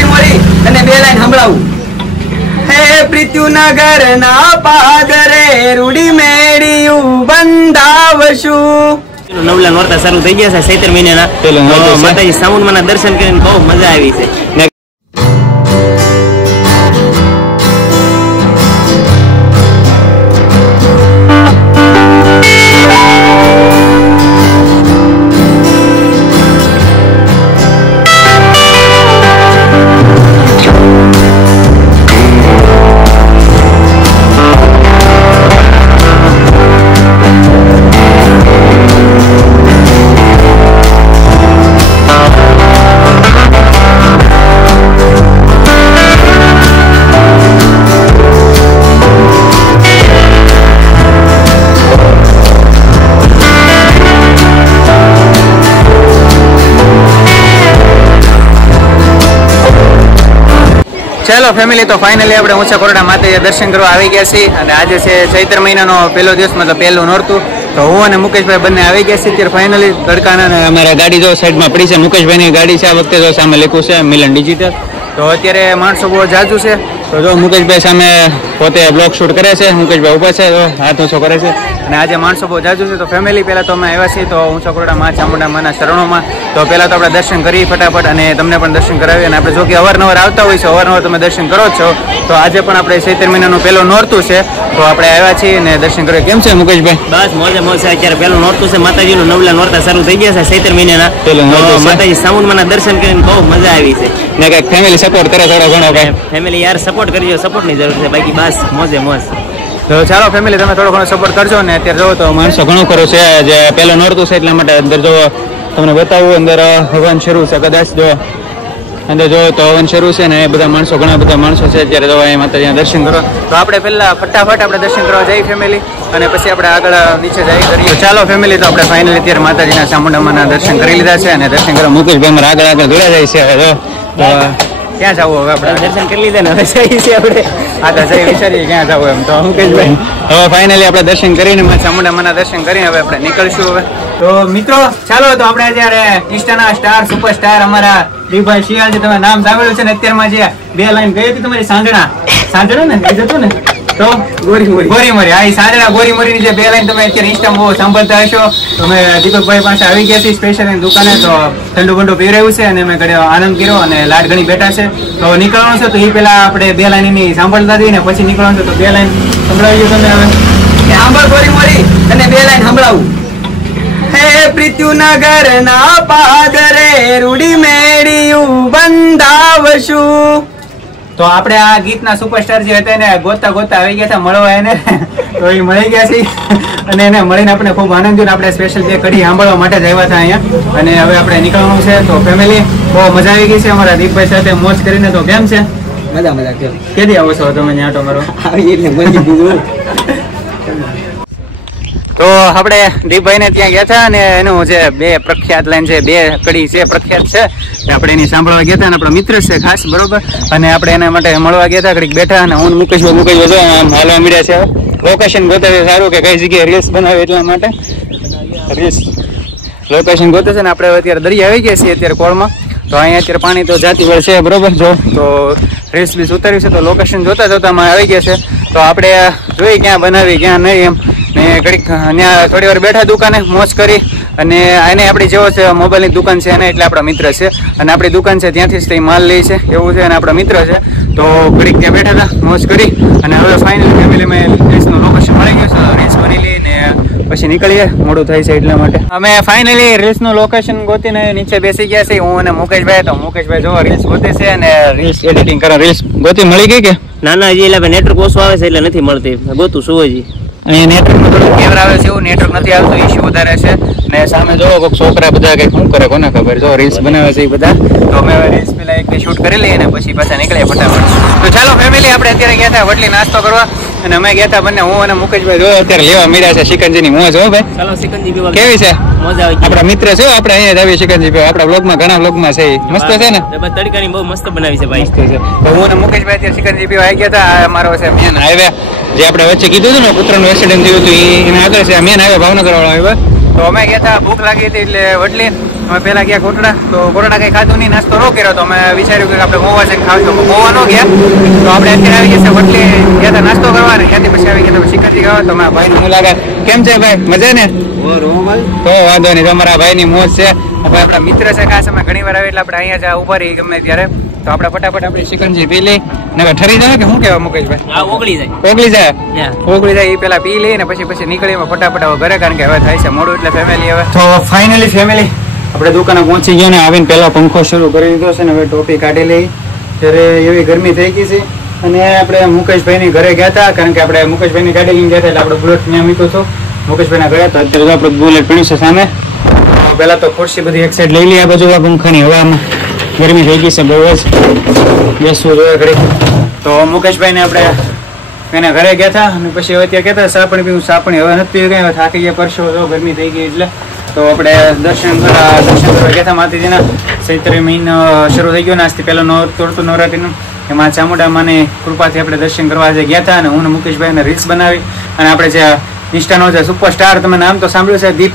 ગોરી મોરી અને બે લાઈન સંભળાવું. હે પૃથ્વીનગર ના પાદરે રૂડી મેળ્યું બંધાવશું. નવલા નોરતા શરૂ થઈ ગયા છે ચૈત્ર મહિનાના. માતાજી સામુંડમાના દર્શન કરીને બહુ મજા આવી છે. ચાલો ફેમિલી, તો ફાઇનલી આપણે ઊંચા કોરડા માતાજી દર્શન કરવા આવી ગયા છીએ અને આજે છે ચૈત્ર મહિનાનો પહેલો દિવસ, મતલબ પહેલું નોરતું. તો હું અને મુકેશભાઈ બંને આવી ગયા છીએ અત્યારે ફાઇનલી તડકાના. અને અમારા ગાડી જો સાઈડમાં પડી છે, મુકેશભાઈની ગાડી છે. આ વખતે જો સામે લખ્યું છે મિલન ડિજિટલ. તો અત્યારે માણસો બહુ જાજુ છે. તો જો મુકેશભાઈ સામે પોતે બ્લોગ શૂટ કરે છે, મુકેશભાઈ ઊભા છે, હાથ ઊંચો કરે છે. અને આજે માણસો બહુ જાજુ છે. તો ફેમિલી પહેલાં તો અમે આવ્યા છીએ તો ઊંચા કોરડા માં ચામુંડા માના શરણોમાં. તો પહેલાં તો આપણે દર્શન કરીએ ફટાફટ અને તમને પણ દર્શન કરાવીએ. અને આપણે જો કે અવારનવાર આવતા હોય છે, અવારનવાર તમે દર્શન કરો છો. તો આજે પણ આપણે ચૈત્ર મહિનાનું પહેલું નોરતું છે તો આપણે આવ્યા છીએ અને દર્શન કરીએ. કેમ છે મુકેશભાઈ? બસ મોજે મોજ છે. અત્યારે પહેલું નોરતું છે, માતાજીનું નવલા નોરતા શરૂ થઈ ગયા છે ચૈત્ર મહિનાના. માતાજી સામુંડમાના દર્શન કરીને બહુ મજા આવી છે. ને કંઈક ફેમિલી સપોર્ટ કરે થોડો ઘણો ભાઈ. ફેમિલી યાર સપોર્ટ કરજો, સપોર્ટની જરૂર છે, બાકી બસ મોજે મોજ. તો ચાલો ફેમિલી, તમે થોડો ઘણો સપોર્ટ કરજો. ને અત્યારે જોવો તો માણસો ઘણું ખરું છે, જે પહેલું નોરતું છે એટલા માટે. અંદર જો તમને બતાવું, અંદર હવન શરૂ છે. કદાચ જો અંદર જો તો હવન શરૂ છે ને એ બધા માણસો, ઘણા બધા માણસો છે અત્યારે જો અહીં માતાજીના દર્શન કરો. તો આપણે પહેલા ફટાફટ આપણે દર્શન કરવા જઈએ ફેમિલી, અને પછી આપણે આગળ નીચે જઈ કરીએ. ચાલો ફેમિલી, તો આપણે ફાઇનલી અત્યારે માતાજીના ચામુંડામાના દર્શન કરી લીધા છે અને દર્શન કરવા મુકેશભાઈ મારા આગળ દોડ્યા જાય છે. હવે ક્યાં જવું? હવે આપણે દર્શન કરી લીધા ને હવે જઈએ છીએ આપણે. હા તો જઈ વિચારીએ ક્યાં જવું એમ. તો મુકેશભાઈ હવે ફાઇનલી આપણે દર્શન કરીને ચામુંડામાના દર્શન કરીને હવે આપણે નીકળશું. હવે તો મિત્રો ચાલો, તો આપણે અત્યારે ઇન્સ્ટાના સ્ટાર સુપરસ્ટાર અમારા દીપભાઈ શિયાળ, જે તમે નામ સાંભળ્યું છે ને, અત્યારમાં જે બે લાઈન ગઈ હતી તમારી સાંજણા ને એ જતું ને, તો ગોરી મોરી આ સાંજણા ગોરી મોરીની જે બે લાઈન તમે અત્યારે ઇન્સ્ટામાં બહુ સાંભળતા હશો. તો અમે દીપકભાઈ પાસે આવી ગયા છીએ સ્પેશિયલ એની દુકાને. તો ઠંડુ બંડુ પીવડાવ્યું છે અને અમે ઘણો આનંદ કર્યો અને લાડ ઘણી બેઠા છે. તો નીકળવાનું છે, તો એ પેલા આપણે બે લાઈન એની સાંભળતા હતી ને પછી નીકળવાનું છે. તો બે લાઈન સંભળાવી તમે હવે. સાંભળ ગોરી મોરી અને બે લાઈન સંભળાવું. હે પૃથ્વીનગર ના પાદરે રૂડી મેળ્યું બંધાવશું. તો આપણે આ ગીતના સુપરસ્ટાર જે હતા એને ગોતતા આવી ગયા હતા મળવા એને. તો એ મળી ગયા છે અને એને મળીને આપણે ખૂબ આનંદ થયો. આપણે સ્પેશિયલ જે કડી સાંભળવા માટે જ આવ્યા હતા અહીંયા. અને હવે આપણે નીકળવાનું છે. તો ફેમિલી બહુ મજા આવી ગઈ છે અમારા દીપભાઈ સાથે મોજ કરીને. તો કેમ છે? મજા કેમ? કેદી આવો છો તમે ત્યાં આટો મારો? તો આપણે દીપભાઈ ને ત્યાં ગયા હતા અને એનું જે બે પ્રખ્યાત લાઈન છે, બે કડી છે પ્રખ્યાત છે, આપણે એની સાંભળવા ગયા હતા. અને આપણો મિત્ર છે ખાસ, બરોબર. અને આપણે એના માટે મળવા ગયા હતા, ઘડીક બેઠા. અને હું મુકેશભાઈ જો આમ હાલવા મળ્યા છે. લોકેશન ગોતે સારું કે કઈ જગ્યાએ રીલ્સ બનાવે એટલા માટે રીલ્સ લોકેશન ગોતે છે. ને આપણે અત્યારે દરિયા આવી ગયા છીએ અત્યારે કોળમાં. તો અહીંયા અત્યારે પાણી તો જાતી વળ છે, બરોબર. જો તો રીલ્સ બીસ ઉતાર્યું છે. તો લોકેશન જોતા આવી ગયા છે. તો આપણે જોઈએ ક્યાં બનાવી ક્યાં નહીં એમ. ને ઘડીક ત્યાં થોડી વાર બેઠા દુકાને મોજ કરી. અને એને આપણી જેવો છે મોબાઈલની દુકાન છે એને, એટલે આપણા મિત્ર છે. અને આપણી દુકાન છે ત્યાંથી જ તે માલ લે છે એવું છે. અને આપણા મિત્ર છે. તો ઘડીક ત્યાં બેઠા હતા, મોજ કરી. અને હવે ફાઇનલી ફેમિલીમાં રીલ્સનું લોકેશન મળી ગયું છે. રીલ્સ બની લઈને પછી નીકળીએ, મોડું થાય છે એટલા માટે. અમે ફાઇનલી રીલ્સનું લોકેશન ગોતીને નીચે બેસી ગયા છે, હું અને મુકેશભાઈ. તો મુકેશભાઈ જો રીલ્સ ગોતે છે અને રીલ્સ એડિટિંગ કરે. રીલ્સ ગોતી મળી ગઈ કે ના? હજી એટલે નેટવર્ક ઓછું આવે છે એટલે નથી મળતી, ગોતું શું હજી. અહીંયા નેટવર્કમાં થોડું કેમેરા આવે છે, એવું નેટવર્ક નથી આવતું, ઇશ્યુ વધારે છે. ને સામે જોવો કોઈક છોકરા બધા કંઈક શું કરે કોને ખબર. જો રીલ્સ બનાવે છે એ બધા. તો અમે રીલ્સ પેલા એક શૂટ કરી લઈએ ને પછી પાછા નીકળીએ ફટાફટ. તો ચાલો ફેમિલી, આપણે અત્યારે ગયા હતા વડલી નાસ્તો કરવા. અને અમે ગયા હતા બંને, હું અને મુકેશભાઈ. જો અત્યારે લેવા મળ્યા છે સિકંજીની મોજ. હો ભાઈ, ચાલો સિકંજી પીવા. કેવી છે? મજા આવી. આપણા મિત્ર છે, આપણે અહીંયા જ આવીએ સિકંજી પીવા. આપણા બ્લોગમાં ઘણા બ્લોગમાં છે, મસ્ત છે ને? તડકાની બહુ મસ્ત બનાવી છે ભાઈ. મસ્ત છે. તો હું અને મુકેશભાઈ અત્યારે સિકંજી પીવા આવી ગયા હતા. અમારો છે મેન હાઈવે, જે આપણે વચ્ચે કીધું હતું ને પુત્રનું એક્સિડન્ટ થયું હતું, એને આગળ છે મેન હાઈવે ભાવનગર વાળો હાઈવે. તો અમે ગયા હતા, ભૂખ લાગી હતી એટલે વડલી અમે પહેલા ગયા કોટડા. તો કોટડા કઈ ખાધું નહીં, નાસ્તો ન કર્યો. તો અમે વિચાર્યું કે આપણે મોવા છે ખાવશું, મોવા ન ગયા. તો આપણે અત્યારે આવી ગયા છે વડલી, ગયા હતા નાસ્તો કરવા, અને ત્યાંથી પછી આવી ગયા શિખરજી ખાવા. તો મારા ભાઈની મુલાકાત. કેમ છે ભાઈ, મજા ને? તો વાંધો નહીં, તમારા ભાઈની મોજ છે. આપણા મિત્ર છે ખાસ, અમે ઘણી વાર આવે એટલે આપણે અહીંયા જ ઉભા રહી ગમે ત્યારે. તો આપણે ફટાફટ આપણી શિકંજી પી લઈ ને ઠરી જાય કે શું કહેવા મુકેશભાઈ? ઓગળી જાય ઓગળી જાય એ પેલા પી લઈ ને પછી નીકળી ફટાફટ હવે ઘરે, કારણ કે હવે થાય છે મોડું એટલે ફેમિલી. હવે તો ફાઇનલી ફેમિલી આપણે દુકાને પહોંચી ગયા ને આવીને પેલા પંખો શરૂ કરી દીધો છે ને હવે ટોપી કાઢી લઈ. ત્યારે એવી ગરમી થઈ ગઈ છે. અને આપણે મુકેશભાઈની ઘરે ગયા હતા, કારણ કે આપણે મુકેશભાઈની ગાડી લઈને ગયા હતા એટલે આપણે બુલેટ ત્યાં મૂક્યો હતો. મુકેશભાઈના ગયા હતા, અત્યારે આપણે બુલેટ પીણું છે સામે. પેલા તો ખુરશી બધી એક સાઈડ લઈ લઈએ, આ બાજુ આ પંખાની હવામાં ગરમી થઈ ગઈ છે બહુ જ, બેસવું જોઈએ ઘડી. તો મુકેશભાઈને આપણે એના ઘરે ગયા હતા અને પછી હવે ત્યાં કહેતા ચા પાણી પીવું, ચા પાણી હવે નથી પીવું, કંઈ થાકી ગયા, પરસો જો ગરમી થઈ ગઈ એટલે. તો આપણે દર્શન કરવા ગયા હતા માતાજીના. ચૈત્રી મહિનો શરૂ થઈ ગયો ને આજથી પહેલો તોડતું નવરાત્રીનું, એમાં ચામુંડામાની કૃપાથી આપણે દર્શન કરવા ગયા હતા. અને હું મુકેશભાઈને રીલ્સ બનાવી અને આપણે જે ઇન્સ્ટાનો જે સુપરસ્ટાર, તમે નામ તો સાંભળ્યું છે, દીપ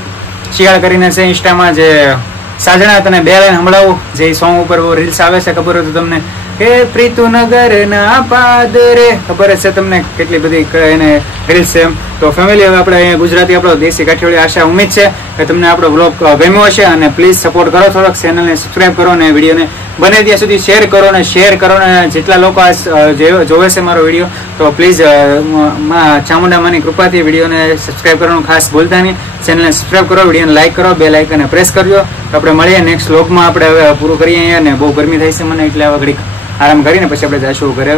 શિયાળ કરીને છે ઇન્સ્ટામાં, જે સાજણા તને બે લાઈન સંભળાવું, જે સોંગ ઉપર રીલ્સ આવે છે, ખબર હોય તો તમને, કે પ્રીતુનગર ના પાદરે, ખબર જ છે તમને કેટલી બધી એને રીલ્સ છે. તો ફેમિલી હવે આપણે અહીંયા ગુજરાતી આપણો દેશી કાઠિયાવાડી આશા ઉમેદ છે કે તમને આપણો બ્લોગ ગમ્યો હશે અને પ્લીઝ સપોર્ટ કરો, થોડોક ચેનલને સબસ્ક્રાઈબ કરો અને વિડીયોને બને ત્યાં સુધી શેર કરો ને જેટલા લોકો જોવે છે મારો વિડીયો તો પ્લીઝ ચામુંડામાની કૃપાથી વિડીયોને સબસ્ક્રાઈબ કરવાનું ખાસ ભૂલતા નહીં. ચેનલને સબસ્ક્રાઈબ કરો, વિડીયોને લાઈક કરો, બે લાઇકને પ્રેસ કરજો. તો આપણે મળીએ નેક્સ્ટ વ્લોગમાં. આપણે હવે પૂરું કરીએ અહીંયા ને બહુ ગરમી થાય છે મને એટલે હવે ઘડીક આરામ કરીને પછી આપણે જઈશું ઘરે.